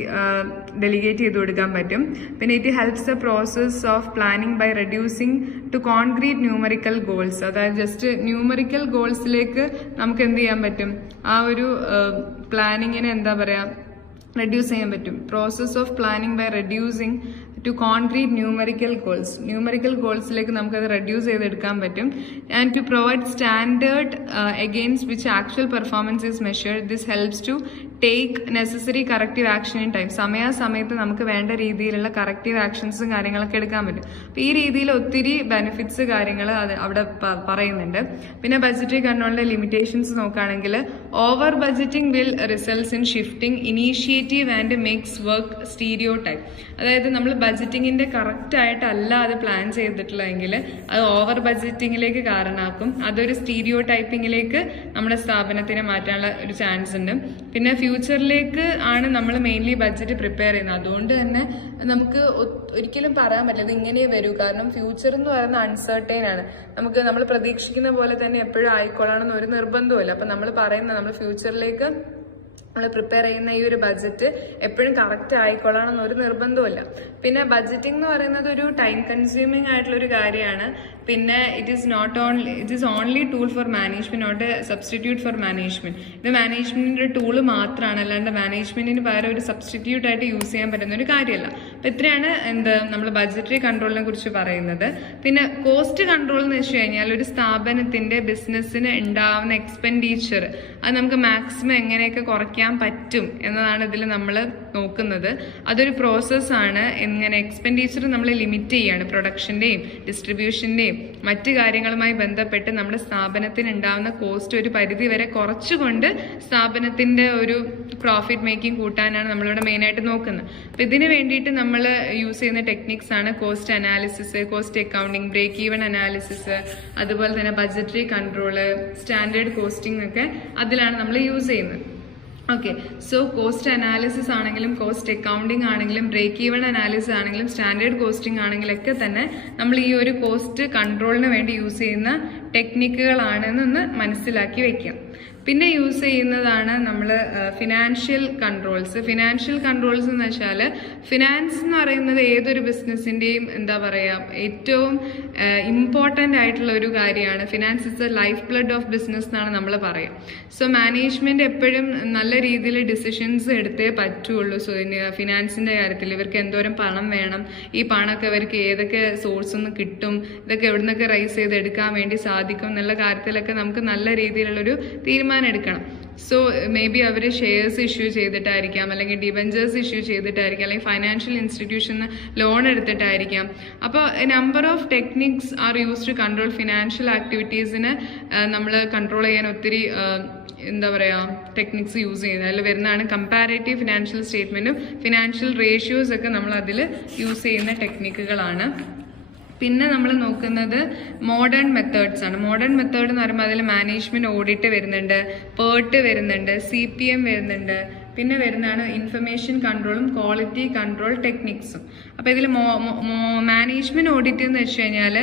ഡെലിഗേറ്റ് ചെയ്ത് കൊടുക്കാൻ പറ്റും. പിന്നെ it helps the process of planning by reducing to concrete numerical goals. അതായത് ജസ്റ്റ് ന്യൂമറിക്കൽ ഗോൾസിലേക്ക് നമുക്ക് എന്ത് ചെയ്യാൻ പറ്റും, ആ ഒരു പ്ലാനിങ്ങിനെ എന്താ പറയാ റെഡ്യൂസ് ചെയ്യാൻ പറ്റും. Process of planning by reducing to concrete numerical ഗോൾസിലേക്ക് നമുക്കത് റെഡ്യൂസ് ചെയ്തെടുക്കാൻ പറ്റും. And to provide standard against which actual performance is measured. This helps to take necessary corrective action in time. സമയത്ത് നമുക്ക് വേണ്ട രീതിയിലുള്ള കറക്റ്റീവ് ആക്ഷൻസും കാര്യങ്ങളൊക്കെ എടുക്കാൻ പറ്റും. അപ്പോൾ ഈ രീതിയിൽ ഒത്തിരി ബെനിഫിറ്റ്സ് കാര്യങ്ങൾ അവിടെ പറയുന്നുണ്ട്. പിന്നെ ബഡ്ജറ്ററി കൺട്രോളിന്റെ ലിമിറ്റേഷൻസ് നോക്കുകയാണെങ്കിൽ over budgeting will results in shifting initiative and makes work stereo type. അതായത് നമ്മൾ ബഡ്ജറ്റിങ്ങിന്റെ കറക്റ്റ് ആയിട്ടല്ല അത് പ്ലാൻ ചെയ്തിട്ടുള്ളതെങ്കിൽ അത് ഓവർ ബഡ്ജറ്റിങ്ങിലേക്ക് കാരണമാക്കും. അതൊരു സ്റ്റീരിയോ ടൈപ്പിങ്ങിലേക്ക് നമ്മുടെ സ്ഥാപനത്തിനെ മാറ്റാനുള്ള ഒരു ചാൻസ് ഉണ്ട്. പിന്നെ ഫ്യൂച്ചറിലേക്ക് ആണ് നമ്മൾ മെയിൻലി ബഡ്ജറ്റ് പ്രിപ്പയർ ചെയ്യുന്നത്. അതുകൊണ്ട് തന്നെ നമുക്ക് ഒരിക്കലും പറയാൻ പറ്റില്ല ഇത് ഇങ്ങനെ വരൂ. കാരണം ഫ്യൂച്ചർ എന്ന് പറയുന്നത് അൺസർട്ടൈൻ ആണ്. നമ്മൾ പ്രതീക്ഷിക്കുന്ന പോലെ തന്നെ എപ്പോഴും ആയിക്കൊള്ളണമെന്ന് ഒരു നിർബന്ധവുമില്ല. അപ്പൊ നമ്മൾ ഫ്യൂച്ചറിലേക്ക് നമ്മൾ പ്രിപ്പയർ ചെയ്യുന്ന ഈ ഒരു ബഡ്ജറ്റ് എപ്പോഴും കറക്റ്റ് ആയിക്കൊള്ളണം ഒരു നിർബന്ധമില്ല. പിന്നെ ബഡ്ജറ്റിംഗ് എന്ന് പറയുന്നത് ഒരു ടൈം കൺസ്യൂമിങ് ആയിട്ടുള്ള ഒരു കാര്യമാണ്. പിന്നെ it is only tool for management, not a substitute for management. ഇത് മാനേജ്മെന്റിന്റെ ടൂള് മാത്രമാണ്, അല്ലാണ്ട് മാനേജ്മെന്റിന് പകരം ഒരു സബ്സ്റ്റിറ്റ്യൂട്ട് ആയിട്ട് യൂസ് ചെയ്യാൻ പറ്റുന്ന ഒരു കാര്യമല്ല. അപ്പൊ ഇത്രയാണ് നമ്മൾ ബഡ്ജറ്ററി കൺട്രോളിനെ കുറിച്ച് പറയുന്നത്. പിന്നെ കോസ്റ്റ് കൺട്രോൾ എന്ന് വെച്ച് കഴിഞ്ഞാൽ ഒരു സ്ഥാപനത്തിന്റെ ബിസിനസ്സിന് ഉണ്ടാവുന്ന എക്സ്പെൻഡിച്ചർ അത് നമുക്ക് മാക്സിമം എങ്ങനെയൊക്കെ കുറയ്ക്കാൻ പറ്റും എന്നതാണ് ഇതിൽ നമ്മൾ നോക്കുന്നത്. അതൊരു പ്രോസസ്സാണ്. എങ്ങനെ എക്സ്പെൻഡിച്ചർ നമ്മൾ ലിമിറ്റ് ചെയ്യാണ്. പ്രൊഡക്ഷന്റെയും ഡിസ്ട്രിബ്യൂഷന്റെയും മറ്റു കാര്യങ്ങളുമായി ബന്ധപ്പെട്ട് നമ്മുടെ സ്ഥാപനത്തിന് ഉണ്ടാവുന്ന കോസ്റ്റ് ഒരു പരിധി വരെ കുറച്ചുകൊണ്ട് സ്ഥാപനത്തിന്റെ ഒരു പ്രോഫിറ്റ് മേക്കിംഗ് കൂട്ടാനാണ് നമ്മളിവിടെ മെയിനായിട്ട് നോക്കുന്നത്. അപ്പൊ ഇതിന് വേണ്ടിയിട്ട് നമ്മൾ യൂസ് ചെയ്യുന്ന ടെക്നിക്സ് ആണ് cost analysis, cost accounting, break even analysis, അതുപോലെ തന്നെ ബഡ്ജറ്ററി കൺട്രോള്, സ്റ്റാൻഡേർഡ് കോസ്റ്റിംഗ് ഒക്കെ അതിലാണ് നമ്മൾ യൂസ് ചെയ്യുന്നത്. ഓക്കെ, സോ കോസ്റ്റ് അനാലിസിസ് ആണെങ്കിലും കോസ്റ്റ് അക്കൗണ്ടിങ് ആണെങ്കിലും ബ്രേക്ക് ഈവൻ അനാലിസിസ് ആണെങ്കിലും സ്റ്റാൻഡേർഡ് കോസ്റ്റിംഗ് ആണെങ്കിലൊക്കെ തന്നെ നമ്മൾ ഈ ഒരു കോസ്റ്റ് കൺട്രോളിന് വേണ്ടി യൂസ് ചെയ്യുന്ന ടെക്നിക്കുകളാണെന്നൊന്ന് മനസ്സിലാക്കി വെക്കാം. പിന്നെ യൂസ് ചെയ്യുന്നതാണ് നമ്മൾ ഫിനാൻഷ്യൽ കൺട്രോൾസ്. ഫിനാൻഷ്യൽ കൺട്രോൾസ് എന്ന് വെച്ചാൽ ഫിനാൻസ് എന്ന് പറയുന്നത് ഏതൊരു ബിസിനസ്സിൻ്റെയും എന്താ പറയുക ഏറ്റവും ഇമ്പോർട്ടൻ്റ് ആയിട്ടുള്ള ഒരു കാര്യമാണ്. Finance is A life blood of business എന്നാണ് നമ്മൾ പറയുക. സോ മാനേജ്മെന്റ് എപ്പോഴും നല്ല രീതിയിൽ ഡിസിഷൻസ് എടുത്തേ പറ്റുള്ളൂ. സോ ഫിനാൻസിന്റെ കാര്യത്തിൽ ഇവർക്ക് എന്തോരം പണം വേണം, ഈ പണമൊക്കെ ഇവർക്ക് ഏതൊക്കെ സോഴ്സിൽ നിന്ന് കിട്ടും, ഇതൊക്കെ എവിടെ നിന്നൊക്കെ റൈസ് ചെയ്ത് എടുക്കാൻ വേണ്ടി സാധിക്കും എന്നുള്ള കാര്യത്തിലൊക്കെ നമുക്ക് നല്ല രീതിയിലുള്ളൊരു തീരുമാനം എടുക്കണം. സോ മേ ബി അവർ ഷെയർസ് ഇഷ്യൂ ചെയ്തിട്ടായിരിക്കാം, അല്ലെങ്കിൽ ഡിബഞ്ചേഴ്സ് ഇഷ്യൂ ചെയ്തിട്ടായിരിക്കാം, അല്ലെങ്കിൽ ഫൈനാൻഷ്യൽ ഇൻസ്റ്റിറ്റ്യൂഷന് ലോൺ എടുത്തിട്ടായിരിക്കാം. അപ്പോൾ number of techniques are use to control financial ആക്ടിവിറ്റീസിനെ നമ്മൾ കൺട്രോൾ ചെയ്യാൻ ഒത്തിരി എന്താ പറയുക ടെക്നിക്സ് യൂസ് ചെയ്യുന്നത്. അതിൽ വരുന്നതാണ് കമ്പാരേറ്റീവ് ഫിനാൻഷ്യൽ സ്റ്റേറ്റ്മെൻറ്റും ഫിനാൻഷ്യൽ റേഷ്യോസ് ഒക്കെ നമ്മൾ അതിൽ യൂസ് ചെയ്യുന്ന ടെക്നിക്കുകളാണ്. പിന്നെ നമ്മൾ നോക്കുന്നത് മോഡേൺ മെത്തേഡ്സ് ആണ്. മോഡേൺ മെത്തേഡ് എന്ന് പറയുമ്പോൾ അതിൽ മാനേജ്മെന്റ് ഓഡിറ്റ് വരുന്നുണ്ട്, പേർട്ട് വരുന്നുണ്ട്, CPM വരുന്നുണ്ട്, പിന്നെ വരുന്നതാണ് ഇൻഫർമേഷൻ കൺട്രോളും ക്വാളിറ്റി കൺട്രോൾ ടെക്നിക്സും. അപ്പോൾ ഇതിൽ മാനേജ്മെന്റ് ഓഡിറ്റ് എന്ന് വെച്ച് കഴിഞ്ഞാൽ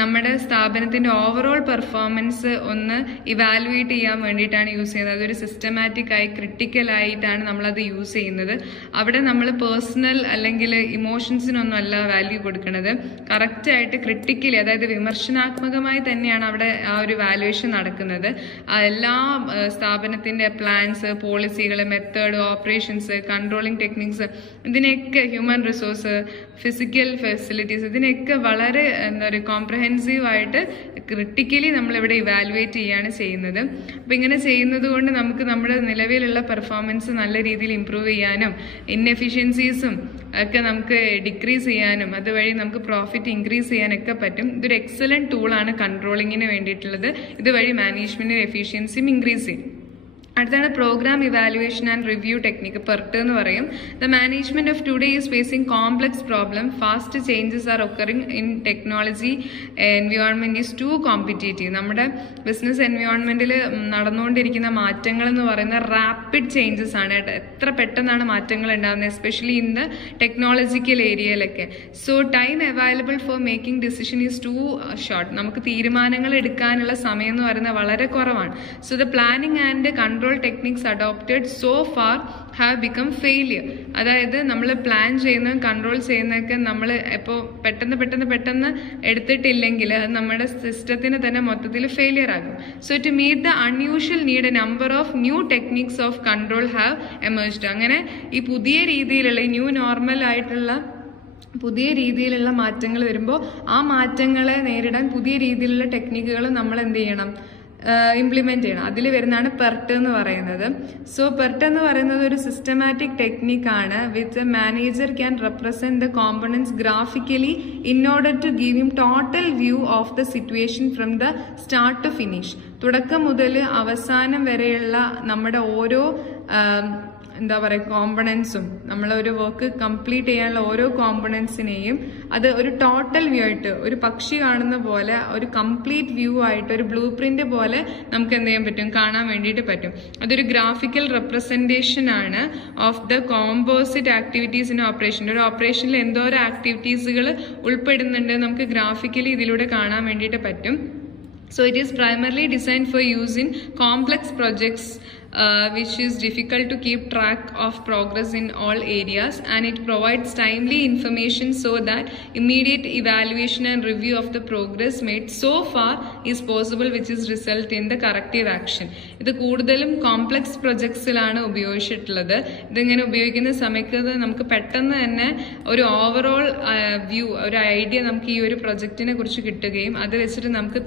നമ്മുടെ സ്ഥാപനത്തിന്റെ ഓവറോൾ പെർഫോമൻസ് ഒന്ന് ഇവാലുവേറ്റ് ചെയ്യാൻ വേണ്ടിയിട്ടാണ് യൂസ് ചെയ്യുന്നത്. അതൊരു സിസ്റ്റമാറ്റിക് ആയി ക്രിട്ടിക്കൽ ആയിട്ടാണ് നമ്മളത് യൂസ് ചെയ്യുന്നത്. അവിടെ നമ്മൾ പേഴ്സണൽ അല്ലെങ്കിൽ ഇമോഷൻസിനൊന്നും അല്ല വാല്യൂ കൊടുക്കുന്നത്, കറക്റ്റ് ആയിട്ട് ക്രിട്ടിക്കലി, അതായത് വിമർശനാത്മകമായി തന്നെയാണ് അവിടെ ആ ഒരു വാല്യുവേഷൻ നടക്കുന്നത്. എല്ലാ സ്ഥാപനത്തിന്റെ പ്ലാൻസ്, പോളിസികൾ, മെത്തേഡ്, ഓപ്പറേഷൻസ്, കൺട്രോളിംഗ് ടെക്നിക്സ്, ഇതിനെയൊക്കെ ഹ്യൂമൻ റിസോഴ്സ്, ഫിസിക്കൽ ഫെസിലിറ്റീസ്, ഇതിനെയൊക്കെ വളരെ എന്താ പറയുക കോംപ്രഹെൻസീവ് ആയിട്ട് ക്രിട്ടിക്കലി നമ്മളിവിടെ ഇവാലുവേറ്റ് ചെയ്യാണ് ചെയ്യുന്നത്. അപ്പം ഇങ്ങനെ ചെയ്യുന്നത് കൊണ്ട് നമുക്ക് നമ്മുടെ നിലവിലുള്ള പെർഫോമൻസ് നല്ല രീതിയിൽ ഇമ്പ്രൂവ് ചെയ്യാനും ഇൻഎഫിഷ്യൻസീസും ഒക്കെ നമുക്ക് ഡിക്രീസ് ചെയ്യാനും അതുവഴി നമുക്ക് പ്രോഫിറ്റ് ഇൻക്രീസ് ചെയ്യാനൊക്കെ പറ്റും. ഇതൊരു എക്സലന്റ് ടൂളാണ് കൺട്രോളിങ്ങിന് വേണ്ടിയിട്ടുള്ളത്. ഇതുവഴി മാനേജ്മെന്റിന്റെ എഫിഷ്യൻസിയും ഇൻക്രീസ് ചെയ്യും. അടുത്താണ് program evaluation and review technique, PERT എന്ന് പറയും. The management of today is facing complex problem, fast changes are occurring in technology, environment is too competitive. നമ്മുടെ ബിസിനസ് എൻവയോൺമെന്റിൽ നടന്നുകൊണ്ടിരിക്കുന്ന മാറ്റങ്ങൾ എന്ന് പറയുന്ന റാപ്പിഡ് ചേഞ്ചസ് ആണ്. എത്ര പെട്ടെന്നാണ് മാറ്റങ്ങൾ ഉണ്ടാകുന്നത്, എസ്പെഷ്യലി ഇൻ ദ ടെക്നോളജിക്കൽ ഏരിയയിലൊക്കെ. So time available for making decision is too short. നമുക്ക് തീരുമാനങ്ങൾ എടുക്കാനുള്ള സമയം എന്ന് പറയുന്നത് വളരെ കുറവാണ്. So the planning and control techniques adopted so far have become failure. അതായത് നമ്മൾ പ്ലാൻ ചെയ്യുന്നതും കൺട്രോൾ ചെയ്യുന്നതൊക്കെ നമ്മൾ ഇപ്പോൾ പെട്ടെന്ന് എടുത്തിട്ടില്ലെങ്കിൽ അത് നമ്മുടെ സിസ്റ്റത്തിന് തന്നെ മൊത്തത്തിൽ ഫെയിലിയർ ആകും. So to meet the unusual need a number of new techniques of control have emerged. അങ്ങനെ ഈ പുതിയ രീതിയിലുള്ള ഈ ന്യൂ നോർമൽ ആയിട്ടുള്ള പുതിയ രീതിയിലുള്ള മാറ്റങ്ങൾ വരുമ്പോൾ ആ മാറ്റങ്ങളെ നേരിടാൻ പുതിയ രീതിയിലുള്ള ടെക്നിക്കുകൾ നമ്മൾ എന്ത് ചെയ്യണം, ഇംപ്ലിമെന്റ് ചെയ്യണം. അതിൽ വരുന്നതാണ് പെർട്ട് എന്ന് പറയുന്നത്. സോ പെർട്ട് എന്ന് പറയുന്നത് ഒരു സിസ്റ്റമാറ്റിക് ടെക്നിക്കാണ് with a manager can represent the components graphically in order to give him total view of the situation from the start to finish. തുടക്കം മുതൽ അവസാനം വരെയുള്ള നമ്മുടെ ഓരോ എന്താ പറയുക കോമ്പണൻസും, നമ്മളൊരു വർക്ക് കംപ്ലീറ്റ് ചെയ്യാനുള്ള ഓരോ കോമ്പണൻസിനെയും അത് ഒരു ടോട്ടൽ വ്യൂ ആയിട്ട്, ഒരു പക്ഷി കാണുന്ന പോലെ ഒരു കംപ്ലീറ്റ് വ്യൂ ആയിട്ട്, ഒരു ബ്ലൂ പ്രിന്റ് പോലെ നമുക്ക് എന്ത് ചെയ്യാൻ പറ്റും, കാണാൻ വേണ്ടിയിട്ട് പറ്റും. അതൊരു ഗ്രാഫിക്കൽ റെപ്രസെന്റേഷൻ ആണ് of the composite activities in operation. ഒരു ഓപ്പറേഷനിൽ എന്തോരം ആക്ടിവിറ്റീസുകൾ ഉൾപ്പെടുന്നുണ്ട് നമുക്ക് ഗ്രാഫിക്കലി ഇതിലൂടെ കാണാൻ വേണ്ടിയിട്ട് പറ്റും. So it is primarily designed for use in complex projects which is difficult to keep track of progress in all areas, and it provides timely information so that immediate evaluation and review of the progress made so far is possible, which is result in the corrective action. ഇത് കൂടുതലും complex പ്രൊജക്ട്സിലാണ് ഉപയോഗിച്ചിട്ടുള്ളത്. ഇതിങ്ങനെ ഉപയോഗിക്കുന്ന സമയത്ത് നമുക്ക് പെട്ടെന്ന് തന്നെ ഒരു ഓവറോൾ വ്യൂ, ഒരു ഐഡിയ നമുക്ക് ഈ ഒരു പ്രൊജക്റ്റിനെ കുറിച്ച് കിട്ടുകയും അത് വെച്ചിട്ട് നമുക്ക്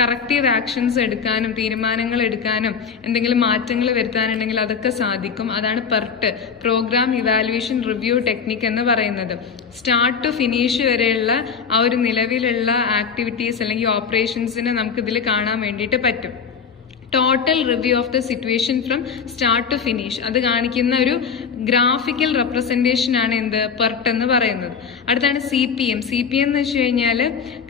കറക്റ്റീവ് ആക്ഷൻസ് എടുക്കാനും തീരുമാനങ്ങൾ എടുക്കാനും എന്തെങ്കിലും മാറ്റങ്ങൾ വരുത്താനുണ്ടെങ്കിൽ അതൊക്കെ സാധിക്കും. അതാണ് PERT, programme evaluation review technique എന്ന് പറയുന്നത്. സ്റ്റാർട്ട് ടു ഫിനിഷ് വരെയുള്ള ആ ഒരു നിലവിലുള്ള ആക്ടിവിറ്റീസ് അല്ലെങ്കിൽ ഓപ്പറേഷൻസിനെ നമുക്ക് ഇതിൽ കാണാൻ വേണ്ടിയിട്ട് പറ്റും. Total review of the situation from start to finish അത് കാണിക്കുന്ന ഒരു ഗ്രാഫിക്കൽ റെപ്രസെൻറ്റേഷൻ ആണ് എന്ത് പെർട്ട് എന്ന് പറയുന്നത്. അടുത്താണ് CPM. CPM എന്ന് വെച്ച് കഴിഞ്ഞാൽ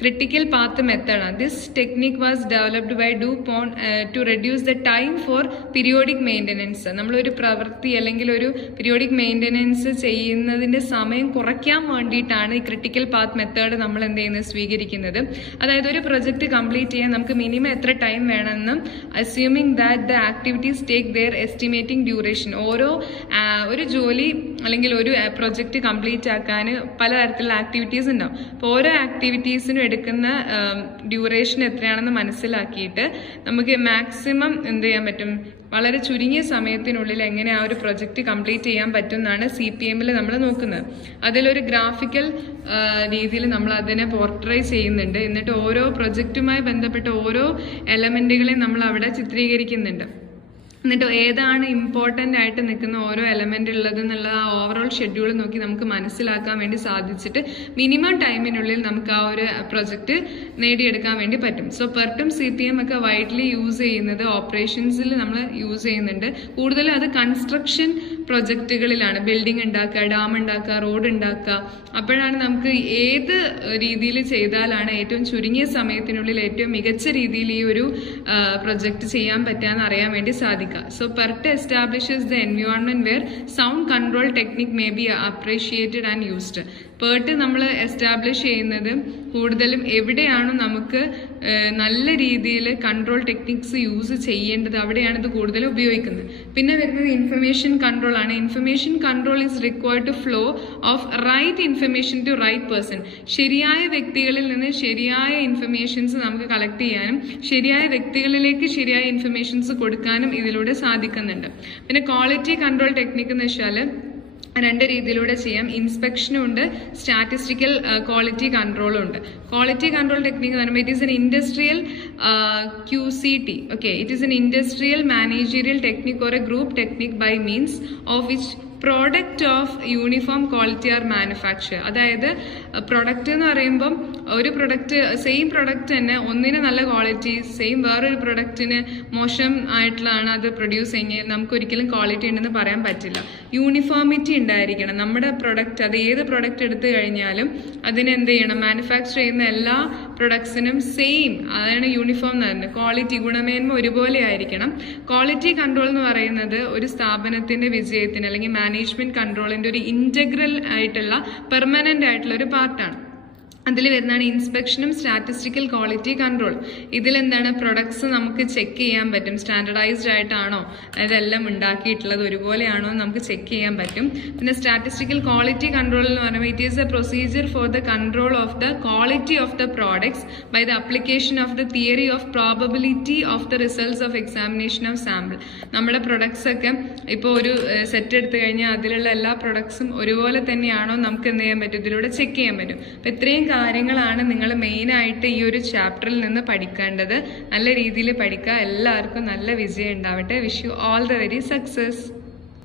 ക്രിട്ടിക്കൽ പാത്ത് മെത്തേഡാണ്. This technique was developed by DuPont to reduce the time for periodic maintenance. നമ്മളൊരു പ്രവൃത്തി അല്ലെങ്കിൽ ഒരു പീരിയോഡിക് മെയിൻ്റനൻസ് ചെയ്യുന്നതിൻ്റെ സമയം കുറയ്ക്കാൻ വേണ്ടിയിട്ടാണ് ഈ ക്രിട്ടിക്കൽ പാത്ത് മെത്തേഡ് നമ്മൾ എന്ത് ചെയ്യുന്നത് സ്വീകരിക്കുന്നത്. അതായത് ഒരു പ്രൊജക്റ്റ് കംപ്ലീറ്റ് ചെയ്യാൻ നമുക്ക് മിനിമം എത്ര ടൈം വേണമെന്നും assuming that the activities take their estimating duration. ഒരു ജോലി അല്ലെങ്കിൽ ഒരു പ്രൊജക്റ്റ് കംപ്ലീറ്റ് ആക്കാൻ പലതരത്തിലുള്ള ആക്ടിവിറ്റീസ് ഉണ്ടാവും. അപ്പോൾ ഓരോ ആക്ടിവിറ്റീസിനും എടുക്കുന്ന ഡ്യൂറേഷൻ എത്രയാണെന്ന് മനസ്സിലാക്കിയിട്ട് നമുക്ക് മാക്സിമം എന്ത് ചെയ്യാൻ പറ്റും, വളരെ ചുരുങ്ങിയ സമയത്തിനുള്ളിൽ എങ്ങനെ ആ ഒരു പ്രൊജക്റ്റ് കംപ്ലീറ്റ് ചെയ്യാൻ പറ്റും എന്നാണ് CPM നമ്മൾ നോക്കുന്നത്. അതിലൊരു ഗ്രാഫിക്കൽ രീതിയിൽ നമ്മൾ അതിനെ പോർട്രേ ചെയ്യുന്നുണ്ട്. എന്നിട്ട് ഓരോ പ്രൊജക്റ്റുമായി ബന്ധപ്പെട്ട ഓരോ എലമെന്റുകളെയും നമ്മൾ അവിടെ ചിത്രീകരിക്കുന്നുണ്ട്. എന്നിട്ട് ഏതാണ് ഇമ്പോർട്ടൻ്റ് ആയിട്ട് നിൽക്കുന്ന ഓരോ എലമെന്റ് ഉള്ളത് എന്നുള്ള ആ ഓവറോൾ ഷെഡ്യൂൾ നോക്കി നമുക്ക് മനസ്സിലാക്കാൻ വേണ്ടി സാധിച്ചിട്ട് മിനിമം ടൈമിനുള്ളിൽ നമുക്ക് ആ ഒരു പ്രൊജക്റ്റ് നേടിയെടുക്കാൻ വേണ്ടി പറ്റും. സോ പെർട്ടും CPM ഒക്കെ വൈഡ്ലി യൂസ് ചെയ്യുന്നത് ഓപ്പറേഷൻസിൽ നമ്മൾ യൂസ് ചെയ്യുന്നുണ്ട്. കൂടുതലും അത് കൺസ്ട്രക്ഷൻ പ്രൊജക്റ്റുകളിലാണ്. ബിൽഡിംഗ് ഉണ്ടാക്കുക, ഡാം ഉണ്ടാക്കുക, റോഡ് ഉണ്ടാക്കുക. അപ്പോഴാണ് നമുക്ക് ഏത് രീതിയിൽ ചെയ്താലാണ് ഏറ്റവും ചുരുങ്ങിയ സമയത്തിനുള്ളിൽ ഏറ്റവും മികച്ച രീതിയിൽ ഈ ഒരു പ്രൊജക്റ്റ് ചെയ്യാൻ പറ്റുകയെന്ന് അറിയാൻ വേണ്ടി സാധിക്കും. So PERT establishes the environment where sound control technique may be appreciated and used. PERT നമ്മൾ എസ്റ്റാബ്ലിഷ് ചെയ്യുന്നത് കൂടുതലും എവിടെയാണോ നമുക്ക് നല്ല രീതിയിൽ കൺട്രോൾ ടെക്നിക്സ് യൂസ് ചെയ്യേണ്ടത് അവിടെയാണ് ഇത് കൂടുതലും ഉപയോഗിക്കുന്നത്. പിന്നെ വരുന്നത് ഇൻഫർമേഷൻ കൺട്രോൾ ആണ്. Information control is required to flow of right information to right person. ശരിയായ വ്യക്തികളിൽ നിന്ന് ശരിയായ ഇൻഫർമേഷൻസ് നമുക്ക് കളക്ട് ചെയ്യാനും ശരിയായ വ്യക്തികളിലേക്ക് ശരിയായ ഇൻഫർമേഷൻസ് കൊടുക്കാനും ഇതിലൂടെ സാധിക്കുന്നുണ്ട്. പിന്നെ ക്വാളിറ്റി കൺട്രോൾ ടെക്നിക് എന്ന് വെച്ചാൽ രണ്ട് രീതിയിലൂടെ ചെയ്യാം. ഇൻസ്പെക്ഷനും ഉണ്ട്, സ്റ്റാറ്റിസ്റ്റിക്കൽ ക്വാളിറ്റി കൺട്രോളും ഉണ്ട്. ക്വാളിറ്റി കൺട്രോൾ ടെക്നിക് എന്ന് പറയുമ്പോൾ it is N industrial QCT. Okay, it is an industrial managerial technique or a group technique by means of which product of uniform quality are manufacture. അതായത് product എന്ന് പറയുമ്പം ഒരു product same product തന്നെ ഒന്നിന് നല്ല quality, same വേറൊരു പ്രൊഡക്റ്റിന് മോശം ആയിട്ടുള്ളതാണ് അത് പ്രൊഡ്യൂസ് ചെയ്യുന്നത്, നമുക്ക് ഒരിക്കലും ക്വാളിറ്റി ഉണ്ടെന്ന് പറയാൻ പറ്റില്ല. യൂണിഫോമിറ്റി ഉണ്ടായിരിക്കണം. നമ്മുടെ പ്രൊഡക്റ്റ് അത് ഏത് പ്രൊഡക്റ്റ് എടുത്തു കഴിഞ്ഞാലും അതിന് എന്ത് ചെയ്യണം, മാനുഫാക്ചർ ചെയ്യുന്ന എല്ലാ പ്രൊഡക്ട്സിനും സെയിം, അതാണ് യൂണിഫോം എന്ന് പറയുന്നത്. ക്വാളിറ്റി, ഗുണമേന്മ ഒരുപോലെ ആയിരിക്കണം. ക്വാളിറ്റി കൺട്രോൾ എന്ന് പറയുന്നത് ഒരു സ്ഥാപനത്തിന്റെ വിജയത്തിന് അല്ലെങ്കിൽ മാനേജ്മെന്റ് കൺട്രോളിന്റെ ഒരു ഇന്റഗ്രൽ ആയിട്ടുള്ള പെർമനന്റ് ആയിട്ടുള്ള ഒരു പാർട്ടാണ്. അതിൽ വരുന്നതാണ് ഇൻസ്പെക്ഷനും സ്റ്റാറ്റിസ്റ്റിക്കൽ ക്വാളിറ്റി കൺട്രോൾ. ഇതിലെന്താണ്, പ്രൊഡക്ട്സ് നമുക്ക് ചെക്ക് ചെയ്യാൻ പറ്റും, സ്റ്റാൻഡർഡൈസ്ഡ് ആയിട്ടാണോ അതെല്ലാം ഉണ്ടാക്കിയിട്ടുള്ളത് ഒരുപോലെയാണോ എന്ന് നമുക്ക് ചെക്ക് ചെയ്യാൻ പറ്റും. പിന്നെ സ്റ്റാറ്റിസ്റ്റിക്കൽ ക്വാളിറ്റി കൺട്രോൾ എന്ന് പറയുമ്പോൾ it is a procedure for the control of the quality of the products by the application of the theory of probability of the results of examination of sample. നമ്മുടെ products ഒക്കെ ഇപ്പോൾ ഒരു set എടുത്തു കഴിഞ്ഞാൽ അതിലുള്ള എല്ലാ പ്രൊഡക്ട്സും ഒരുപോലെ തന്നെയാണോ നമുക്ക് എന്ത് ചെയ്യാൻ പറ്റും, ഇതിലൂടെ ചെക്ക് ചെയ്യാൻ പറ്റും. അപ്പം ഇത്രയും കാര്യങ്ങളാണ് നിങ്ങൾ മെയിനായിട്ട് ഈ ഒരു ചാപ്റ്ററിൽ നിന്ന് പഠിക്കേണ്ടത്. നല്ല രീതിയിൽ പഠിക്കുക. എല്ലാവർക്കും നല്ല വിജയം ഉണ്ടാവട്ടെ. Wish you all the very success.